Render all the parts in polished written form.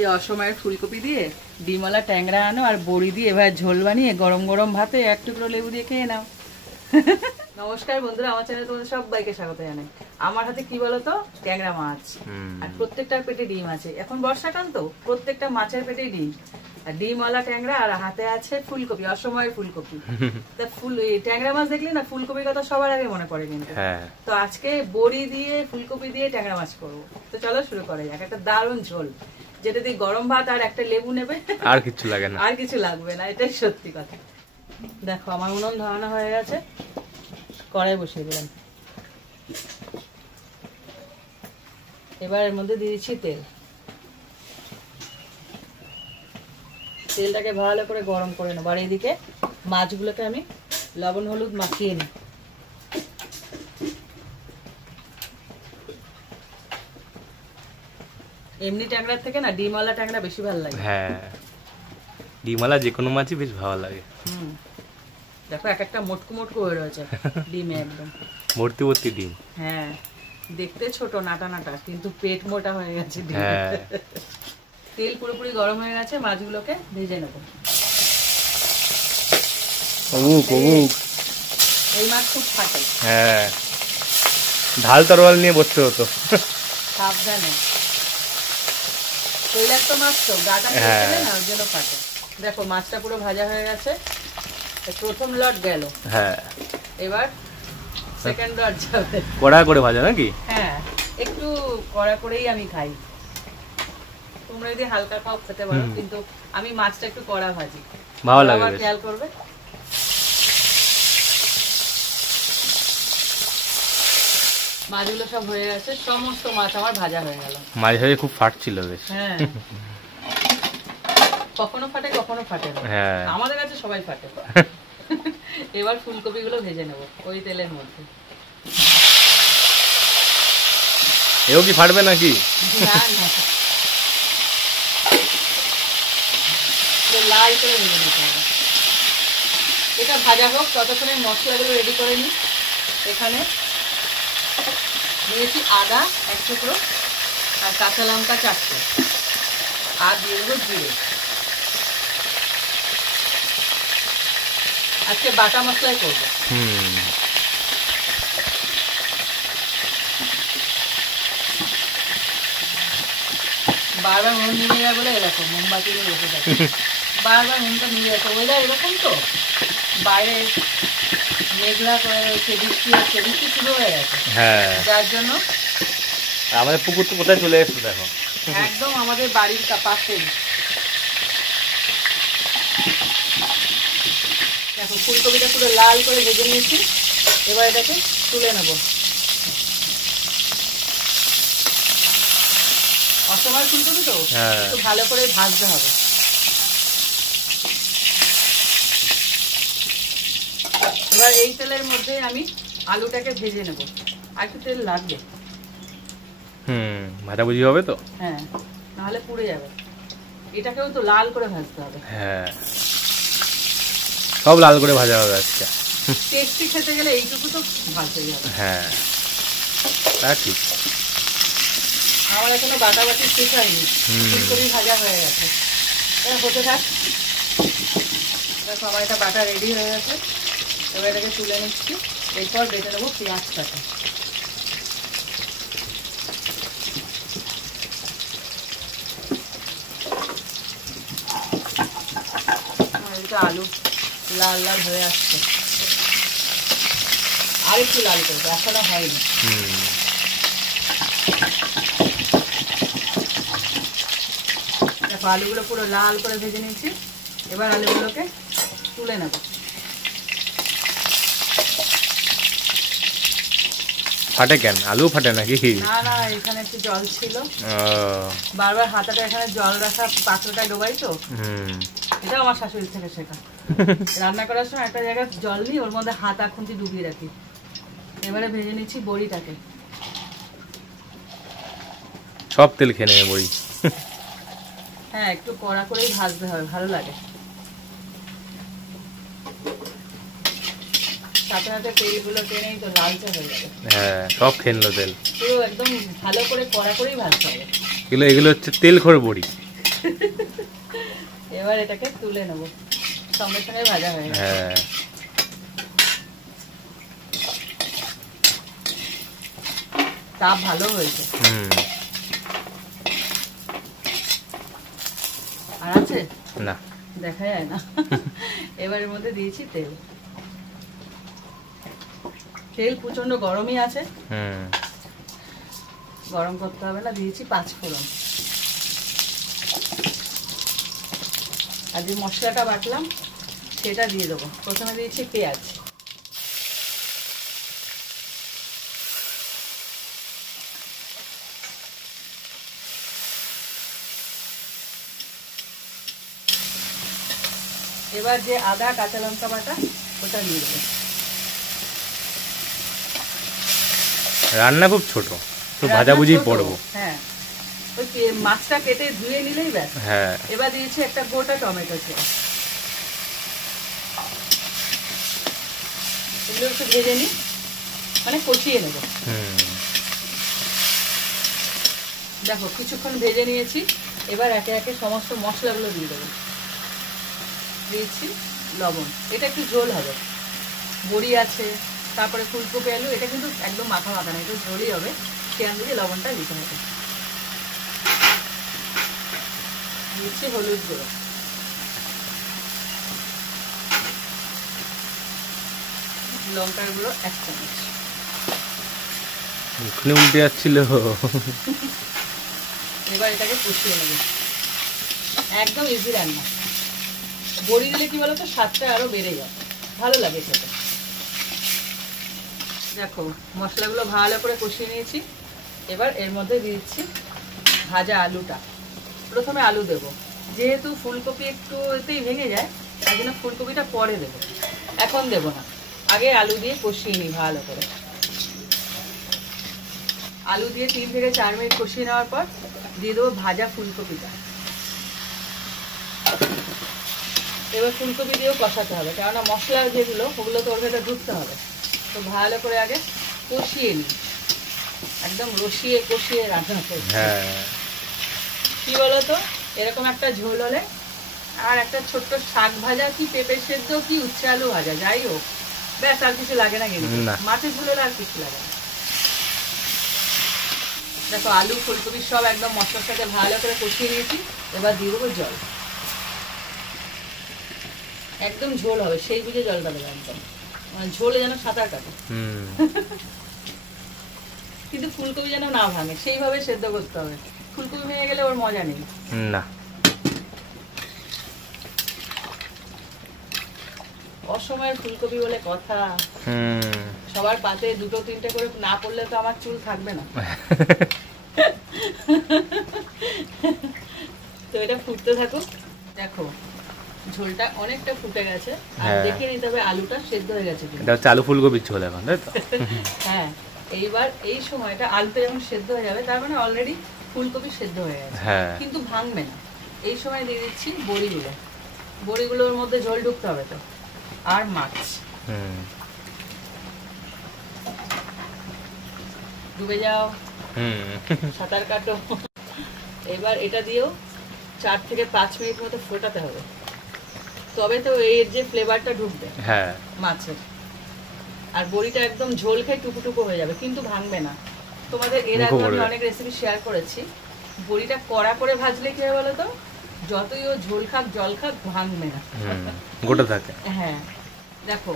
এই অসময়ের ফুলকপি দিয়ে ডিমওয়ালা ট্যাংরা আনো আর বড়ি দিয়ে এবার ঝোল বানিয়ে গরম গরম ভাতে এক টুকরো লেবু দিয়ে খেয়ে নাও। নমস্কার বন্ধুরা, আমার চ্যানেলে তোমাদের সবাইকে স্বাগত জানাই। আমার হাতে কি বলতো, ট্যাংরা মাছ, আর প্রত্যেকটার পেটে ডিম আছে। এখন বর্ষাকাল তো, প্রত্যেকটা মাছের পেটেই ডিম, আর ডিমওয়ালা ট্যাংরা, আর হাতে আছে ফুলকপি, অসময়ের ফুলকপি। তা ট্যাংরা মাছ দেখলে না ফুলকপির কথা সবার আগে মনে পড়ে কিন্তু। তো আজকে বড়ি দিয়ে ফুলকপি দিয়ে ট্যাংরা মাছ করবো। তো চলো শুরু করা যাক। একটা দারুণ ঝোল, যেটা দিয়ে গরম ভাত আর একটা লেবু নেবে, আর কিছু লাগে না, আর কিছু লাগবে না, এটাই সত্যি কথা। দেখো আমার উনুন ধরানো হয়ে গেছে, কড়াই বসিয়ে দিলাম। এবার এর মধ্যে দিয়ে দিচ্ছি তেল। তেলটাকে ভালো করে গরম করে নেবো, আর এদিকে মাছগুলোকে আমি লবণ হলুদ মাখিয়ে নিই। এমনি ট্যাংরার থেকে না ডিমওয়ালা ট্যাংরা বেশি ভালো লাগে। হ্যাঁ, ডিমওয়ালা যে কোনো মাছই বেশ ভালো লাগে। দেখো এক একটা মোটকু মোটকু হয়ে রয়েছে ডিমে, একদম ভর্তি ভর্তি ডিম। হ্যাঁ, দেখতে ছোট নাটা নাটা, কিন্তু পেট মোটা হয়ে গেছে ডিম। তেল পুরোপুরি গরম হয়ে গেছে, মাছগুলোকে ভেজে নেব। এই মাছ খুব ফাটে। হ্যাঁ, ঢাল তরোয়াল নিয়ে বসতে হতো। সাবধানে, তৈলাক্ত মাছ তো, গাটা কেটে না, ওর জন্য ফাটে। দেখো মাছটা পুরো ভাজা হয়ে গেছে, প্রথম লট গেল। হ্যাঁ, এবার সেকেন্ড লট যাবে। কড়া করে ভাজা নাকি? হ্যাঁ, একটু কড়া করেই আমি খাই। তোমরা যদি হালকা খাও খেতে পারো, কিন্তু আমি মাছটা একটু কড়া ভাজি, ভালো লাগে। আবার খেয়াল করবে। মাছগুলো সব হয়ে গেছে, সমস্ত মাছ আমার ভাজা হয়ে গেল। মাছ ভেজে খুব ফাটছিল বেশ। হ্যাঁ, কখনো ফাটে কখনো ফাটে না, আমাদের কাছে সবাই ফাটে। এবার ফুলকপি গুলো ভেজে নেব ওই তেলের মধ্যে। এও কি ফাটবে নাকি? না না, লাল করে ভেজে নিতে হবে। এটা ভাজা হোক, ততক্ষণে মশলাগুলো রেডি করে নিই। এখানে নিয়েছি আদা 1 টুকরো, আর কাঁচা লঙ্কা 4টে, আর দিয়ে দেবো জিরে। আজকে বাটা মশলাই করবো। বারবার উনুন নিয়ে যাবে বলে এরকম মোমবাতি নিয়ে বসে থাকে, বারবার উনুনটা নিয়ে যাচ্ছে। ওয়েদার এরকম তো, বাইরে মেঘলা করে রয়েছে, বৃষ্টি হচ্ছে, বৃষ্টি শুরু হয়ে গেছে। যার জন্য আমাদের পুকুর তো কোথায় চলে এসেছে দেখো, একদম আমাদের বাড়ির পাশেই। দেখো ফুলকপিটা পুরো লাল করে ভেজে নিয়েছি, এবার এটাকে তুলে নেব। অসময় ফুলকপি তো একটু ভালো করে ভাজতে হবে। এবার এই তেলের মধ্যে আমি আলুটাকে ভেজে নেব, আর একটু তেল লাগবে। ভাজাভুজি হবে তো। হ্যাঁ, নাহলে পুড়ে যাবে। এটাকেও তো লাল করে ভাজতে হবে। হ্যাঁ, সব লাল করে ভাজা হবে আজকে। টেস্টি খেতে গেলে এইটুকু তো ভাজতেই হবে। হ্যাঁ, তা ঠিক। আমার এখনো বাটাবাটি শেষ হয়নি, ফুলকপি ভাজা হয়ে গেছে। হতে থাক। দেখো আমার এটা বাটা রেডি হয়ে গেছে, এবার এটাকে তুলে নিচ্ছি। এরপর বেটে নেবো পেঁয়াজটাকে। আলু লাল লাল হয়ে আসছে, আর একটু লাল করবো, এখনো হয়নি। দেখো আলুগুলো পুরো লাল করে ভেজে নিয়েছি, এবার আলুগুলোকে তুলে নেব। ফাটে কেন? আলু ফাটে নাকি? না না, এখানে একটু জল ছিল, বারবার হাতাটা এখানে জল রাখা পাত্রটা ডোবাই তো। এটা আমার শাশুড়ির থেকে শেখা। রান্না করার সময় একটা জায়গায় জল নিই, ওর মধ্যে হাতা খুঁটি ডুবিয়ে রাখি। এবারে ভেজে নিচ্ছি বড়িটাকে। সব তেল খেয়ে নেবে বড়ি। হ্যাঁ, একটু কড়া করেই ভাজতে হবে, ভালো লাগে। সাথে সাথে তেলগুলো টেনেই তো লালচে হয়ে যাবে। হ্যাঁ, সব খেয়ে নিল তেল। পুরো একদম ভালো করে কড়া করেই ভাজতে হবে। এগুলো হচ্ছে তেল খোর বড়ি। এবার এটাকে তুলে নেব, সঙ্গে সঙ্গে ভাজা হয়ে গেছে। হ্যাঁ তাপ ভালো হয়েছে। আর আছে না, দেখা যায় না। এবার এর মধ্যে দিয়েছি তেল। তেল প্রচন্ড গরমই আছে, গরম করতে হবে না। দিয়েছি 5 ফোড়ন। আর যে মশলাটা বাটলাম সেটা দিয়ে দেবো। প্রথমে দিয়েছি পেঁয়াজ, এবার যে আদা কাঁচা লঙ্কা বাটা ওটা দিয়ে দেবো। রান্না খুব ছোট, তো ভাজাভুজি পড়বো। হ্যাঁ, ওই মাছটা কেটে ধুয়ে নিলেই ব্যাস। হ্যাঁ, এবার দিয়েছি একটা গোটা টমেটো ছিল, এগুলো একটু ভেজে নিই, মানে কষিয়ে নেব। দেখো কিছুক্ষণ ভেজে নিয়েছি। এবার একে একে সমস্ত মশলাগুলো দিয়ে দেবো। দিয়েছি লবণ, এটা একটু ঝোল হবে। বড়ি আছে, তারপরে ফুলকপি আলু, এটা কিন্তু একদম মাখা মাখা না, একটু ঝোলই হবে। সে অনুযায়ী লবণটা দিতে হবে। দিচ্ছি হলুদ গুঁড়ো, লঙ্কার গুঁড়ো 1 চামচ। এখানে উল্টে যাচ্ছিল। এবার এটাকে কষিয়ে নেব। একদম ইজি রান্না। বড়ি দিলে কি বলতো, স্বাদটা আরো বেড়ে যায়, ভালো লাগে খেতে। দেখো মশলাগুলো ভালো করে কষিয়ে নিয়েছি। এবার এর মধ্যে দিচ্ছি ভাজা আলুটা। প্রথমে আলু দেব, যেহেতু ফুলকপি একটু এতেই ভেঙে যায়, তাই জন্য ফুলকপিটা পরে দেবো, এখন দেব না। আগে আলু দিয়ে কষিয়ে নিই ভালো করে। আলু দিয়ে 3 থেকে 4 মিনিট কষিয়ে নেওয়ার পর দিয়ে দেবো ভাজা ফুলকপিটা। এবার ফুলকপি দিয়েও কষাতে হবে, কেননা মশলা যেগুলো ওগুলো তো ওর ভেতরে ঢুকতে হবে। তো ভালো করে আগে কষিয়ে নিই, একদম রসিয়ে কষিয়ে রান্না করছি। কি বলতো, এরকম একটা ঝোল হলে আর একটা ছোট্ট শাক ভাজা, কি পেঁপে সেদ্ধ, কি উচ্ছে আলু ভাজা, যাই হোক ব্যাস, আর কিছু লাগে না। কিন্তু মাছের ঝোল হলে আর কিছু লাগে না। দেখো আলু ফুলকপি সব একদম মশলার সাথে ভালো করে কষিয়ে নিয়েছি। এবার দিয়ে দেবো জল, একদম ঝোল হবে, সেই বুঝে জলটা দেবে, একদম মানে ঝোলে যেন সাঁতার কাটে। কিন্তু ফুলকপি যেন না ভাঙে, সেইভাবে সেদ্ধ করতে হবে। ফুলকপি ভেঙে গেলে ওর মজা নেই। না, অসময়ের ফুলকপি বলে কথা। সবার পাতে 2-3টে করে না পড়লে তো আমার চুল থাকবে না। তো এটা ফুটতে থাকুক। দেখো ঝোলটা অনেকটা ফুটে গেছে, আর দেখে নিতে হবে আলুটা সেদ্ধ হয়ে গেছে কিনা। এটা হচ্ছে আলু ফুলকপির ঝোল এখন, তাই তো? হ্যাঁ, এইবার এই সময়টা আলুটা যখন সেদ্ধ হয়ে যাবে, তার মানে অলরেডি ফুলকপি সেদ্ধ হয়ে গেছে, কিন্তু ভাঙবে না। এই সময় দিয়ে দিচ্ছি বড়িগুলো। বড়িগুলোর মধ্যে ঝোল ঢুকতে হবে তো, আর মাছ। ডুবে যাও, সাঁতার কাটো। এবার এটা দিয়েও 4 থেকে 5 মিনিট মতো ফোটাতে হবে, তবে তো এর যে ফ্লেভারটা ঢুকবে মাছের। আর বড়িটা একদম ঝোল খেয়ে টুকু টুকু হয়ে যাবে, কিন্তু ভাঙবে না। তোমাদের এর আগে আমি অনেক রেসিপি শেয়ার করেছি। বড়িটা কড়া করে ভাজলে কি হয় বলো তো, যতই ও ঝোল খাক জল খাক ভাঙবে না, গোটা থাকে। হ্যাঁ, দেখো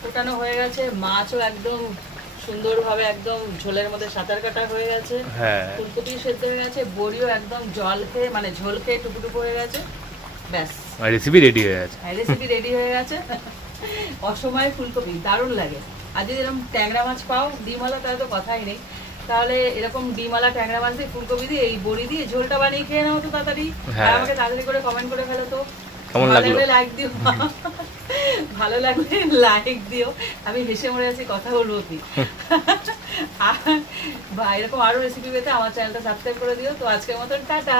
ফোটানো হয়ে গেছে, মাছও একদম সুন্দরভাবে একদম ঝোলের মধ্যে সাঁতার কাটা হয়ে গেছে, ফুলকপি সেদ্ধ হয়ে গেছে, বড়িও একদম জল খেয়ে মানে ঝোল খেয়ে টুকুটুকু হয়ে গেছে। ব্যাস, রেসিপি রেডি হয়ে গেছে। রেসিপি রেডি হয়ে গেছে। অসময়ে ফুলকপি দারুণ লাগে। আর যদি এরকম ট্যাংরা মাছ পাও ডিমওয়ালা, তাহলে তো কথাই নেই। তাহলে এরকম ডিমওয়ালা ট্যাংরা মাছ দিয়ে ফুলকপি দিয়ে এই বড়ি দিয়ে ঝোলটা বানিয়ে খেয়ে নাও তো তাড়াতাড়ি। আর আমাকে তাড়াতাড়ি করে কমেন্ট করে ফেলো তো, কেমন লাগলো, লাইক দিও। ভালো লাগলে লাইক দিও। আমি হেসে মরে আছি, কথা বলবো কি। আর বা এরকম আরো রেসিপি পেতে আমার চ্যানেলটা সাবস্ক্রাইব করে দিও। তো আজকের মতন টাটা।